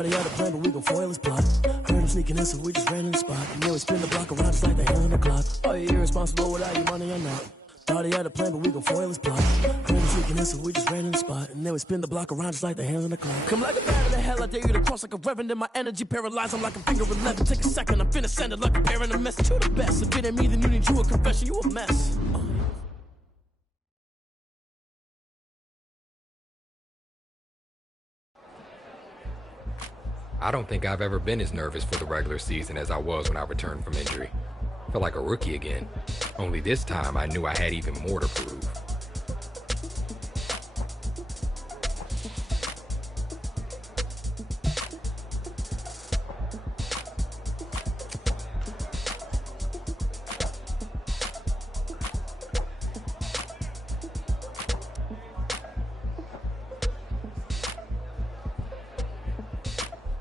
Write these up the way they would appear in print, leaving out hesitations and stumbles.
Thought he had a plan, but we gon' foil his plot. Heard him sneaking in, so we just ran in the spot. And then we spin the block around just like the hell in the clock. Are you irresponsible without your money or not? Thought he had a plan, but we gon' foil his plot. Heard him sneaking in, so we just ran in the spot. And then we spin the block around just like the hell in the clock. Come like a bat in the hell, I dare you to cross like a reverend. And my energy paralyzed, I'm like a finger 11. Take a second, I'm finna send it like a parent, a message. You the best, if it ain't me, then you need you a confession. You a mess. I don't think I've ever been as nervous for the regular season as I was when I returned from injury. Felt like a rookie again. Only this time I knew I had even more to prove.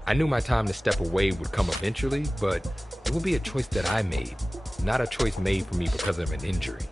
I knew my time to step away would come eventually, but it would be a choice that I made, not a choice made for me because of an injury.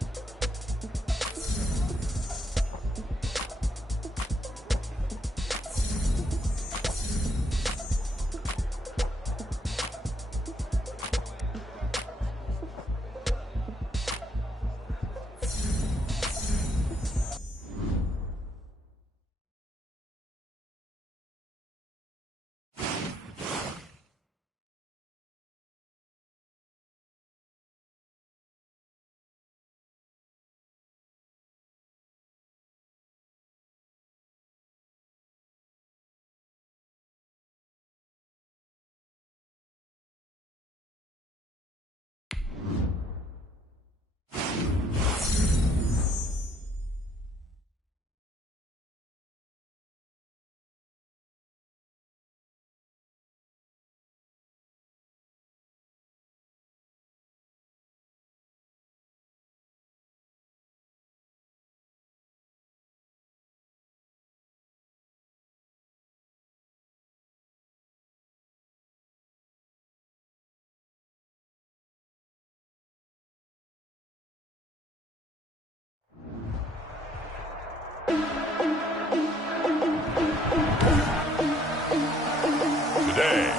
Today,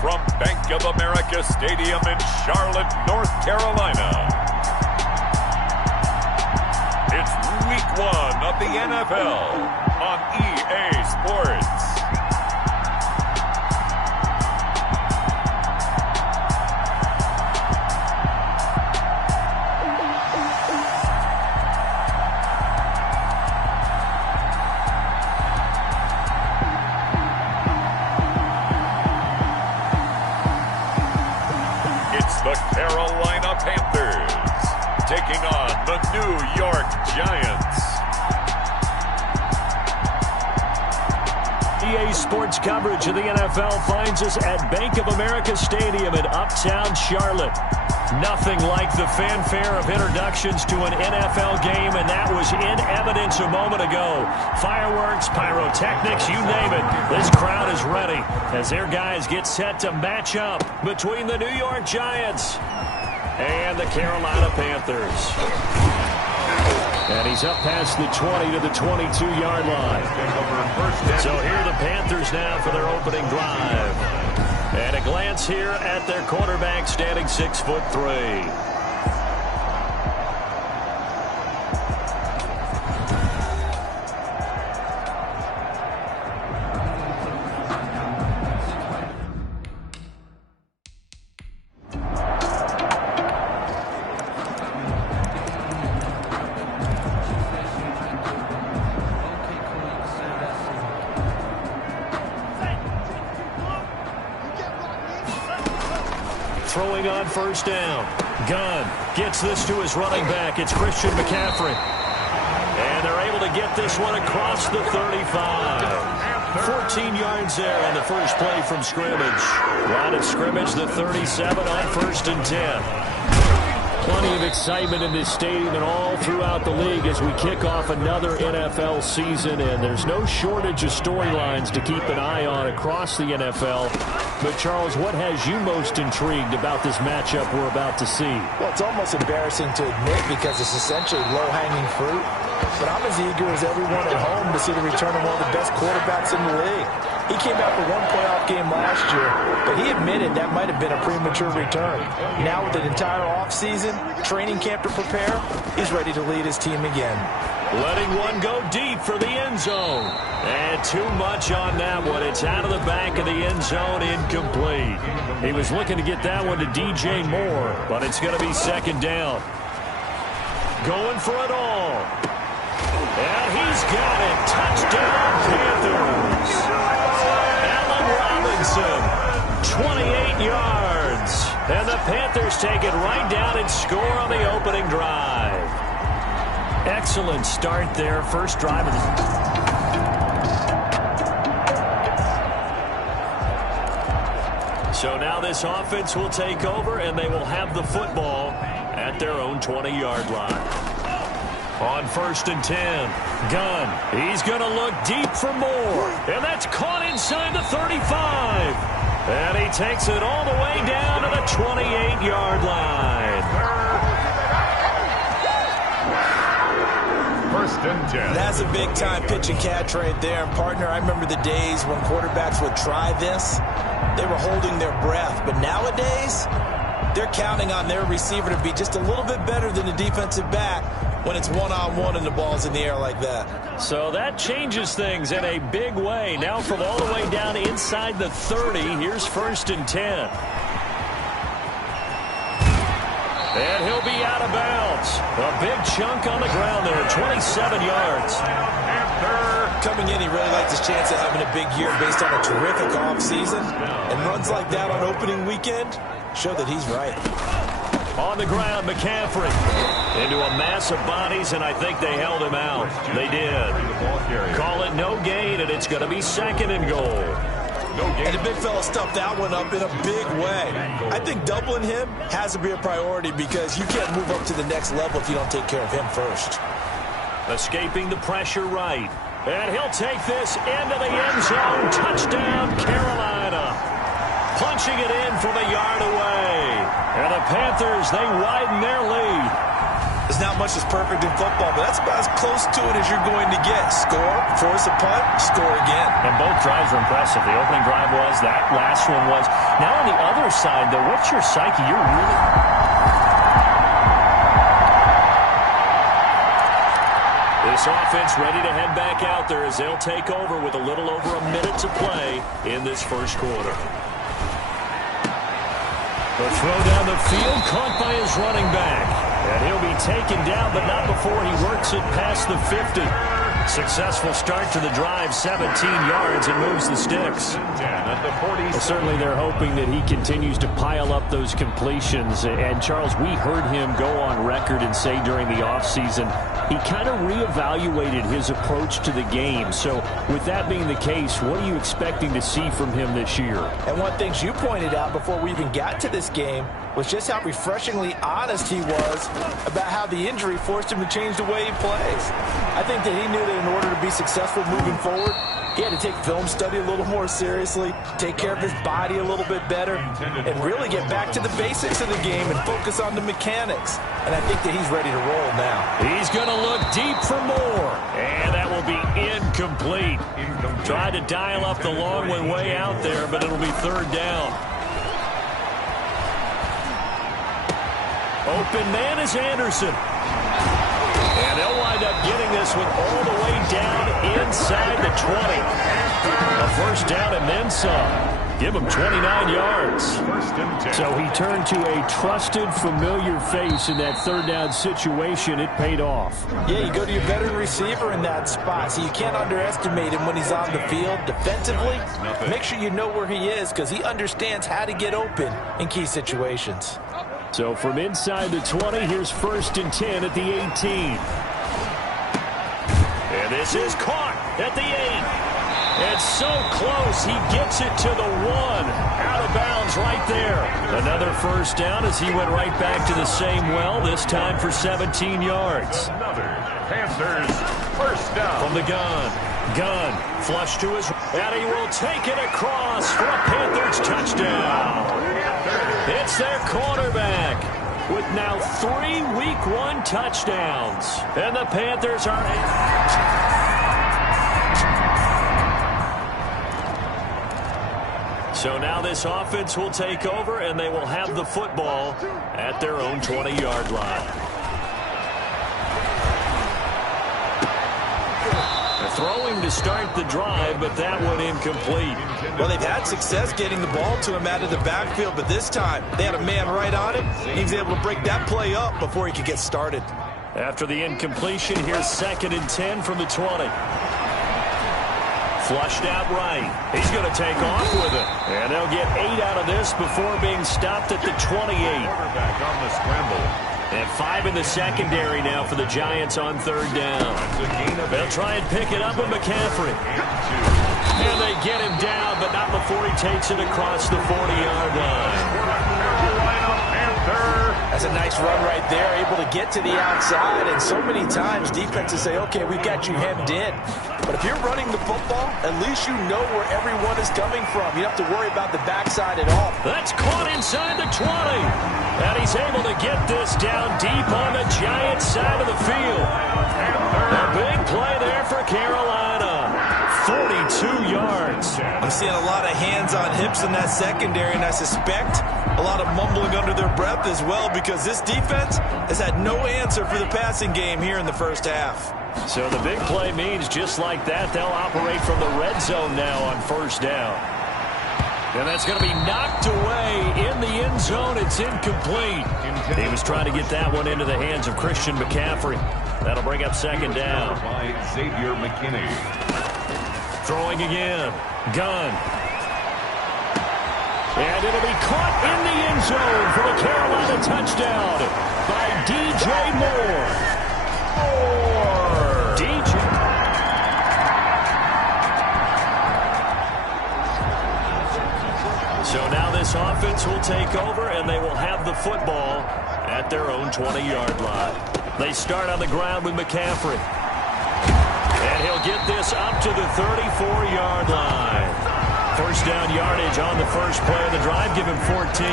from Bank of America Stadium in Charlotte, North Carolina, it's Week 1 of the NFL on EA Sports. The Carolina Panthers taking on the New York Giants. EA Sports coverage of the NFL finds us at Bank of America Stadium in Uptown Charlotte. Nothing like the fanfare of introductions to an NFL game, and that was in evidence a moment ago. Fireworks, pyrotechnics, you name it. This crowd is ready as their guys get set to match up between the New York Giants and the Carolina Panthers. And he's up past the 20 to the 22-yard line. So here are the Panthers now for their opening drive. And a glance here at their quarterback, standing 6'3". Throwing on first down. Gunn gets this to his running back. It's Christian McCaffrey. And they're able to get this one across the 35. 14 yards there on the first play from scrimmage. Line of scrimmage, the 37 on 1st and 10. Plenty of excitement in this stadium and all throughout the league as we kick off another NFL season. And there's no shortage of storylines to keep an eye on across the NFL. But, Charles, what has you most intrigued about this matchup we're about to see? Well, it's almost embarrassing to admit because it's essentially low-hanging fruit. But I'm as eager as everyone at home to see the return of one of the best quarterbacks in the league. He came out for one playoff game last year, but he admitted that might have been a premature return. Now with an entire offseason, training camp to prepare, he's ready to lead his team again. Letting one go deep for the end zone. And too much on that one. It's out of the back of the end zone, incomplete. He was looking to get that one to DJ Moore, but it's going to be second down. Going for it all. And he's got it. Touchdown, Panthers. Allen Robinson, 28 yards. And the Panthers take it right down and score on the opening drive. Excellent start there. First drive of the... So now this offense will take over, and they will have the football at their own 20-yard line. On 1st and 10, Gunn. He's going to look deep for more. And that's caught inside the 35. And he takes it all the way down to the 28-yard line. 1st and 10. That's a big-time pitch and catch right there. And, partner, I remember the days when quarterbacks would try this. They were holding their breath. But nowadays, they're counting on their receiver to be just a little bit better than the defensive back when it's one-on-one and the ball's in the air like that. So that changes things in a big way. Now from all the way down inside the 30, here's 1st and 10. And he'll be out of bounds. A big chunk on the ground there, 27 yards. Coming in, he really likes his chance of having a big year based on a terrific offseason. And runs like that on opening weekend show that he's right. On the ground, McCaffrey into a mass of bodies, and I think they held him out. They did. Call it no gain, and it's going to be 2nd and goal. And the big fella stuffed that one up in a big way. I think doubling him has to be a priority because you can't move up to the next level if you don't take care of him first. Escaping the pressure right. And he'll take this into the end zone. Touchdown, Carolina. Punching it in from a yard away. And the Panthers, they widen their lead. There's not much that's perfect in football, but that's about as close to it as you're going to get. Score, force a punt, score again. And both drives were impressive. The opening drive was, that last one was. Now on the other side, though, what's your psyche? You're really... This offense ready to head back out there as they'll take over with a little over a minute to play in this first quarter. The throw down the field, caught by his running back. And he'll be taken down, but not before he works it past the 50. Successful start to the drive, 17 yards, and moves the sticks. Well, certainly they're hoping that he continues to pile up those completions. And, Charles, we heard him go on record and say during the offseason he kind of reevaluated his approach to the game. So with that being the case, what are you expecting to see from him this year? And one thing you pointed out before we even got to this game was just how refreshingly honest he was about how the injury forced him to change the way he plays. I think that he knew that in order to be successful moving forward, he had to take film study a little more seriously, take care of his body a little bit better, and really get back to the basics of the game and focus on the mechanics. And I think that he's ready to roll now. He's going to look deep for more, and that will be incomplete. Tried to dial up the long one way out there, but it'll be 3rd down. Open man is Anderson. And they'll wind up getting this one all the way down inside the 20. A 1st down and then some. Give him 29 yards. So he turned to a trusted, familiar face in that 3rd down situation. It paid off. Yeah, you go to your veteran receiver in that spot, so you can't underestimate him when he's on the field. Defensively, make sure you know where he is because he understands how to get open in key situations. So from inside the 20, here's 1st and 10 at the 18. And this is caught at the 8. It's so close, he gets it to the 1. Out of bounds right there. Another 1st down as he went right back to the same well, this time for 17 yards. Another Panthers 1st down. From the gun. Gunn, flush to his, and he will take it across for a Panthers touchdown. It's their quarterback with now 3 Week 1 touchdowns. And the Panthers are... So now this offense will take over, and they will have the football at their own 20-yard line. Throwing to start the drive, but that one incomplete. Well, they've had success getting the ball to him out of the backfield, but this time they had a man right on him. He was able to break that play up before he could get started. After the incompletion, here's 2nd and 10 from the 20. Flushed out right. He's going to take off with it. And they'll get 8 out of this before being stopped at the 28. Quarterback on the scramble. And 5 in the secondary now for the Giants on 3rd down. They'll try and pick it up with McCaffrey. And they get him down, but not before he takes it across the 40-yard line. That's a nice run right there, able to get to the outside. And so many times defenses say, okay, we've got you hemmed in. But if you're running the football, at least you know where everyone is coming from. You don't have to worry about the backside at all. That's caught inside the 20. And he's able to get this down deep on the Giants side of the field. A big play there for Carolina. 42 yards. I'm seeing a lot of hands on hips in that secondary, and I suspect a lot of mumbling under their breath as well, because this defense has had no answer for the passing game here in the first half. So the big play means just like that, they'll operate from the red zone now on 1st down. And that's going to be knocked away in the end zone. It's incomplete. He was trying to get that one into the hands of Christian McCaffrey. That'll bring up 2nd down. By Xavier McKinney. Throwing again. Gunn. And it'll be caught in the end zone for the Carolina touchdown by DJ Moore. DJ. So now this offense will take over, and they will have the football at their own 20-yard line. They start on the ground with McCaffrey. And he'll get this up to the 34-yard line. 1st down yardage on the first play of the drive. Give him 14.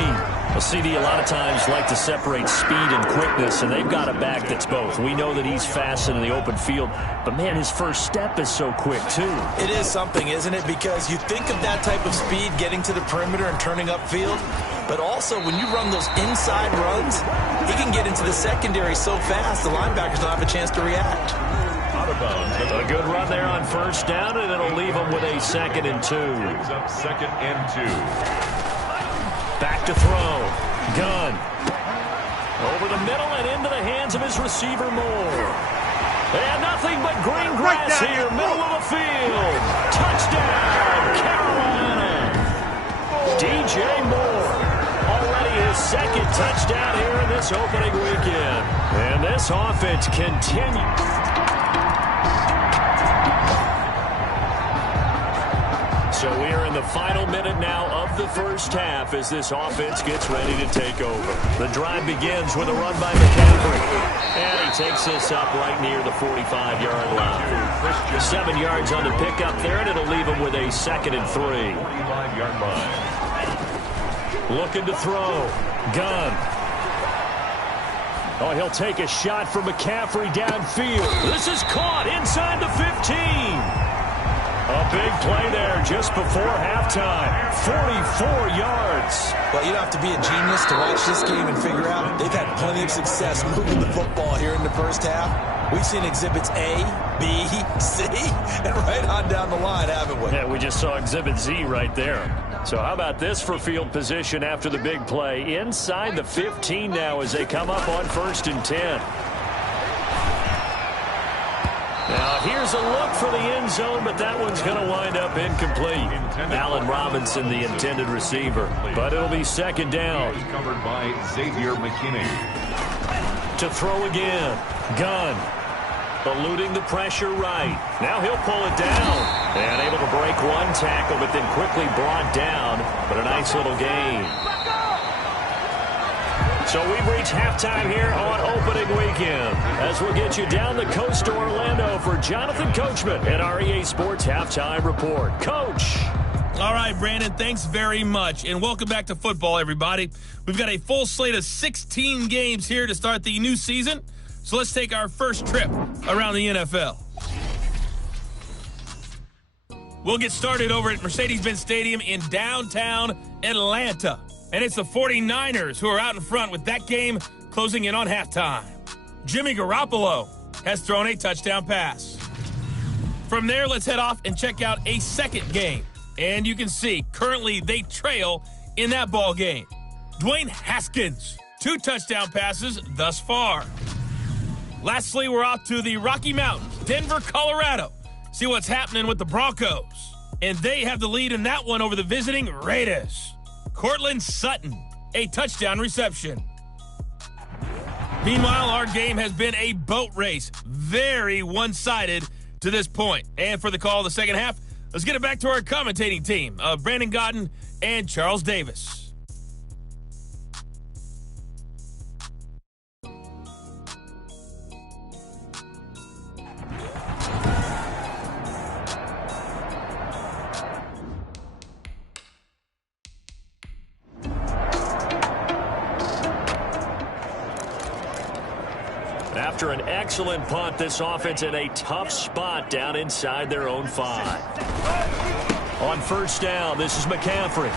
Well, CD a lot of times like to separate speed and quickness, and they've got a back that's both. We know that he's fast in the open field, but, man, his first step is so quick, too. It is something, isn't it? Because you think of that type of speed getting to the perimeter and turning upfield, but also when you run those inside runs, he can get into the secondary so fast the linebackers don't have a chance to react. A good run there on 1st down, and it'll leave him with a 2nd and 2. Brings up 2nd and 2. Back to throw. Gunn. Over the middle and into the hands of his receiver, Moore. And nothing but green grass here, middle of the field. Touchdown, Carolina. DJ Moore. Already his 2nd touchdown here in this opening weekend. And this offense continues. So we are in the final minute now of the first half as this offense gets ready to take over. The drive begins with a run by McCaffrey. And he takes this up right near the 45-yard line. 7 yards on the pickup there, and it'll leave him with a 2nd and 3. 45-yard line. Looking to throw. Gunn. Oh, he'll take a shot for McCaffrey downfield. This is caught inside the 15. A big play there just before halftime. 44 yards. Well, you don't have to be a genius to watch this game and figure out they've had plenty of success moving the football here in the first half. We've seen exhibits A, B, C, and right on down the line, haven't we? Yeah, we just saw exhibit Z right there. So how about this for field position after the big play? Inside the 15 now as they come up on 1st and 10. Now, here's a look for the end zone, but that one's going to wind up incomplete. Allen Robinson, the intended receiver. But it'll be 2nd down. Covered by Xavier McKinney. To throw again. Gunn. Eluding the pressure right. Now he'll pull it down. And able to break one tackle, but then quickly brought down. But a nice little gain. So we've reached halftime here on opening weekend as we'll get you down the coast to Orlando for Jonathan Coachman at our EA Sports Halftime Report. Coach. All right, Brandon, thanks very much. And welcome back to football, everybody. We've got a full slate of 16 games here to start the new season. So let's take our first trip around the NFL. We'll get started over at Mercedes-Benz Stadium in downtown Atlanta. And it's the 49ers who are out in front with that game closing in on halftime. Jimmy Garoppolo has thrown a touchdown pass. From there, let's head off and check out a second game. And you can see, currently they trail in that ball game. Dwayne Haskins, 2 touchdown passes thus far. Lastly, we're off to the Rocky Mountains, Denver, Colorado. See what's happening with the Broncos. And they have the lead in that one over the visiting Raiders. Cortland Sutton, a touchdown reception. Meanwhile, our game has been a boat race. Very one-sided to this point. And for the call of the second half, let's get it back to our commentating team of Brandon Godden and Charles Davis. After an excellent punt, this offense in a tough spot down inside their own 5. On first down, this is McCaffrey.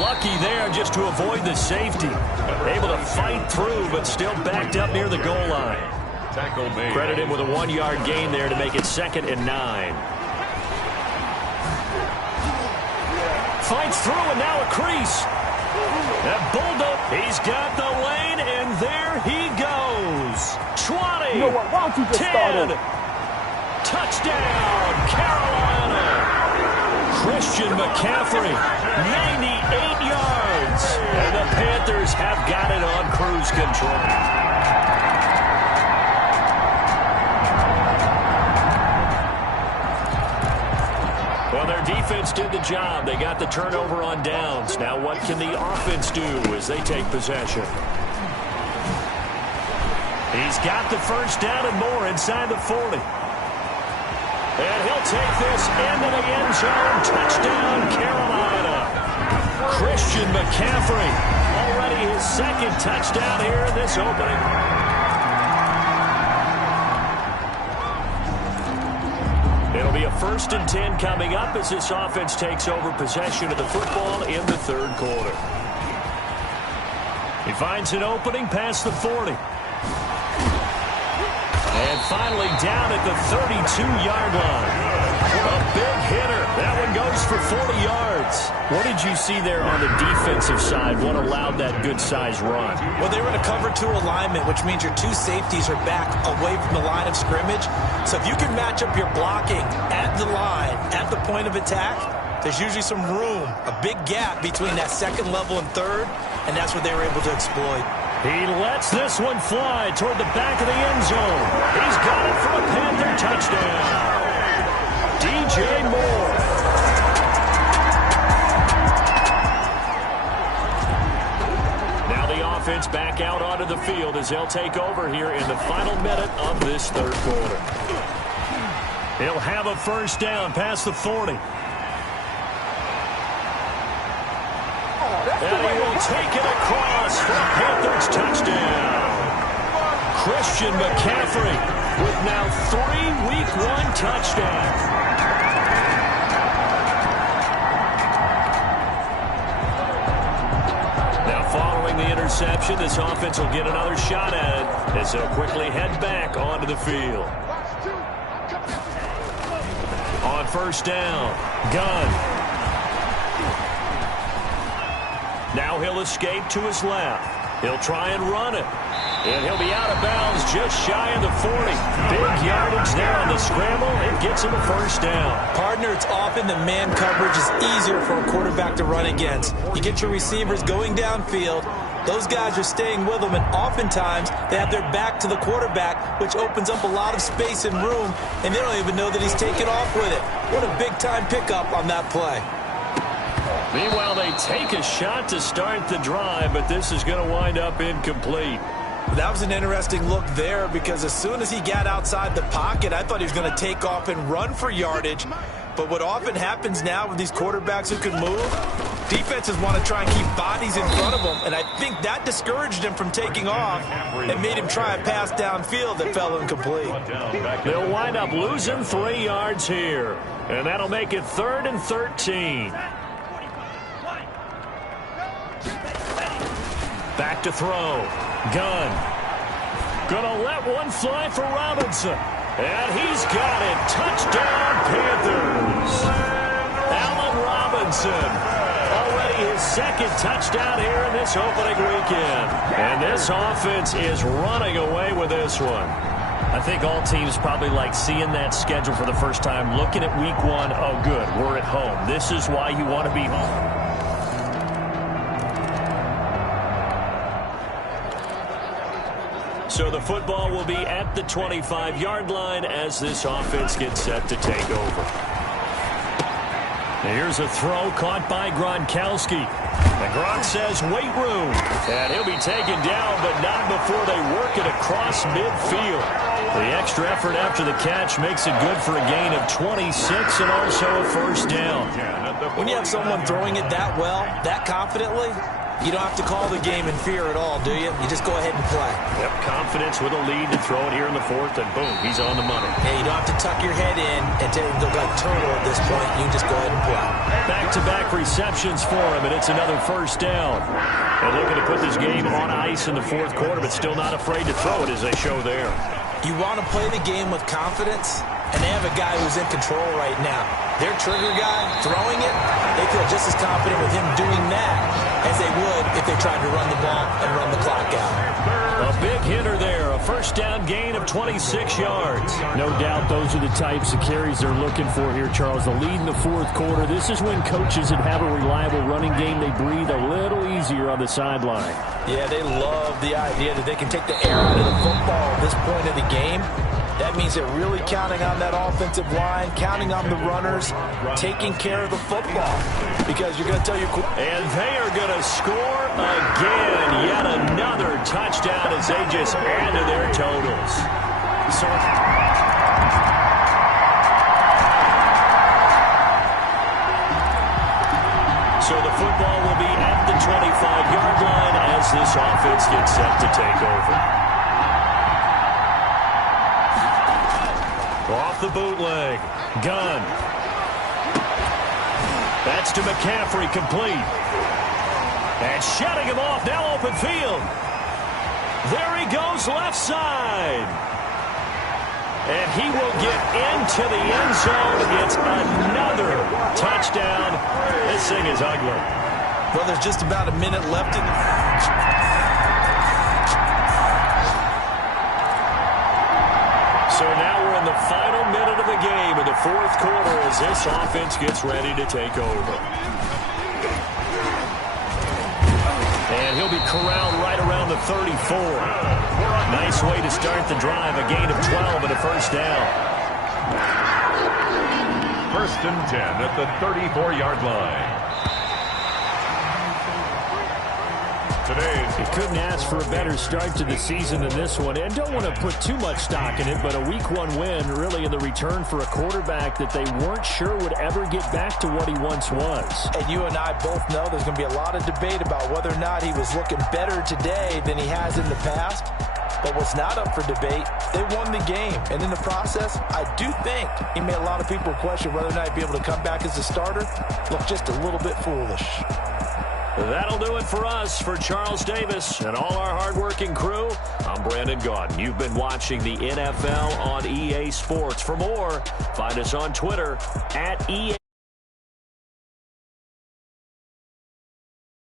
Lucky there just to avoid the safety. Able to fight through, but still backed up near the goal line. Credit him with a 1-yard gain there to make it 2nd and 9. Fights through, and now a crease. That bulldog, he's got the lane, and there he goes. 20, you know what? Why don't you just 10, touchdown, Carolina. Christian McCaffrey, 98 yards. And the Panthers have got it on cruise control. Well, their defense did the job. They got the turnover on downs. Now what can the offense do as they take possession? He's got the first down and more inside the 40. And he'll take this into the end zone. Touchdown, Carolina. Christian McCaffrey, already his 2nd touchdown here in this opening. It'll be a 1st and 10 coming up as this offense takes over possession of the football in the 3rd quarter. He finds an opening past the 40. And finally down at the 32-yard line. A big hitter. That one goes for 40 yards. What did you see there on the defensive side? What allowed that good-sized run? Well, they were in a cover 2 alignment, which means your 2 safeties are back away from the line of scrimmage. So if you can match up your blocking at the line, at the point of attack, there's usually some room, a big gap between that 2nd level and 3rd, and that's what they were able to exploit. He lets this one fly toward the back of the end zone. He's got it for a Panther touchdown. DJ Moore. Now the offense back out onto the field as they'll take over here in the final minute of this 3rd quarter. He'll have a first down past the 40. And he will take it across for a Panthers touchdown. Christian McCaffrey with now 3 Week 1 touchdowns. Now following the interception, this offense will get another shot at it as they'll quickly head back onto the field. On first down, Gunn. Now he'll escape to his left. He'll try and run it. And he'll be out of bounds just shy of the 40. Big yardage there on the scramble. It gets him a first down. Partner, it's often the man coverage is easier for a quarterback to run against. You get your receivers going downfield. Those guys are staying with them, and oftentimes they have their back to the quarterback, which opens up a lot of space and room, and they don't even know that he's taken off with it. What a big-time pickup on that play. Meanwhile, they take a shot to start the drive, but this is going to wind up incomplete. That was an interesting look there because as soon as he got outside the pocket, I thought he was going to take off and run for yardage. But what often happens now with these quarterbacks who can move, defenses want to try and keep bodies in front of them, and I think that discouraged him from taking off and made him try a pass downfield that fell incomplete. They'll wind up losing 3 yards here, and that'll make it 3rd and 13. Back to throw. Gunn. Gonna let one fly for Robinson. And he's got it. Touchdown, Panthers. Allen Robinson. Already his 2nd touchdown here in this opening weekend. And this offense is running away with this one. I think all teams probably like seeing that schedule for the first time, looking at week 1. Oh, good, we're at home. This is why you want to be home. So the football will be at the 25-yard line as this offense gets set to take over. Here's a throw caught by Gronkowski. And Gronk says, wait room. And he'll be taken down, but not before they work it across midfield. The extra effort after the catch makes it good for a gain of 26 and also a first down. When you have someone throwing it that well, that confidently, you don't have to call the game in fear at all, do you? You just go ahead and play. Yep, confidence with a lead to throw it here in the 4th, and boom, he's on the money. Yeah, you don't have to tuck your head in and look like turtle at this point. You can just go ahead and play. Back-to-back receptions for him, and it's another first down. And looking to put this game on ice in the 4th quarter, but still not afraid to throw it as they show there. You want to play the game with confidence, and they have a guy who's in control right now. Their trigger guy throwing it, they feel just as confident with him doing that as they would if they tried to run the ball and run the clock out. A big hitter there, a first down gain of 26 yards. No doubt those are the types of carries they're looking for here, Charles. The lead in the 4th quarter. This is when coaches that have a reliable running game, they breathe a little easier on the sideline. Yeah, they love the idea that they can take the air out of the football at this point of the game. That means they're really counting on that offensive line, counting on the runners, taking care of the football. Because you're going to tell your... And they are going to score again. Yet another touchdown as they just add to their totals. So the football will be at the 25-yard line as this offense gets set to take over. Off the bootleg. Gunn. That's to McCaffrey, complete. And shutting him off, now open field. There he goes, left side. And he will get into the end zone. It's another touchdown. This thing is ugly. Well, there's just about a minute left in So now we're in the final minute of the game in the 4th quarter as this offense gets ready to take over. And he'll be corralled right around the 34. Nice way to start the drive, a gain of 12 and a first down. 1st and 10 at the 34-yard line. You couldn't ask for a better start to the season than this one. And don't want to put too much stock in it, but a week 1 win really in the return for a quarterback that they weren't sure would ever get back to what he once was. And you and I both know there's going to be a lot of debate about whether or not he was looking better today than he has in the past. But what's not up for debate, they won the game. And in the process, I do think he made a lot of people question whether or not he'd be able to come back as a starter. Look just a little bit foolish. That'll do it for us. For Charles Davis and all our hardworking crew, I'm Brandon Gaudin. You've been watching the NFL on EA Sports. For more, find us on Twitter @EA.